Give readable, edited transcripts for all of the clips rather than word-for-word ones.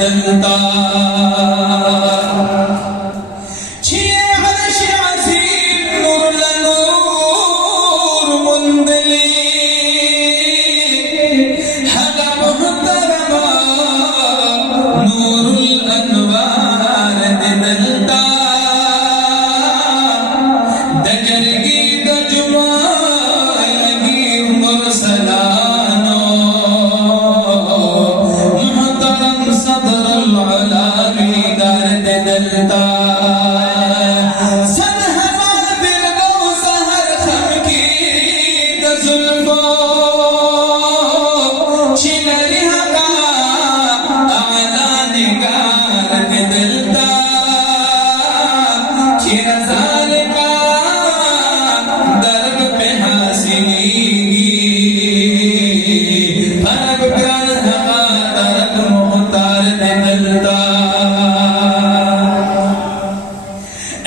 दलता छिए अर्श अज़ीम नूर नूर मुंदली हला मुहतरमा नूरुल अनवार दलता दजलगी दजुमा लगी मुरसलानो मुहतरम सदरुल अलामी दार दलता सद हमार बिरगौस हर खम की दजुल्फो चिनरी हका आला निगार दलता चिरज़ाल का दर्द पे हसीगी फरक प्यार हवा दर्द मुख्तार दलता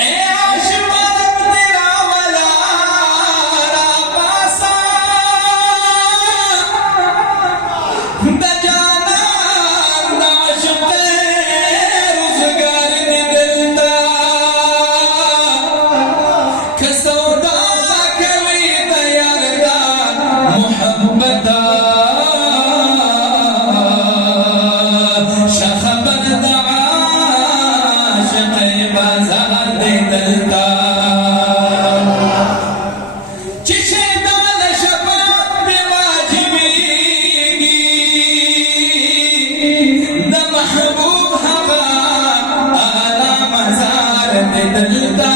ए आशिक़ तेरा वाला पासा दजाना आशिक़ रुज़गार दलता कसौदा कवी तैयार दा मुहब्बता शखबत दा आशिक़ बाज़ार दलता चिशे दाल शबाब पे वाजिबीगी द महबूब हवा आला मज़ार दलता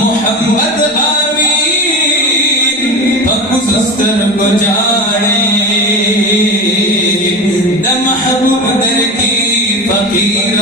मोहम्मद आमीन फकुज़ुस्तर को जाने द महबूब दर की फकीर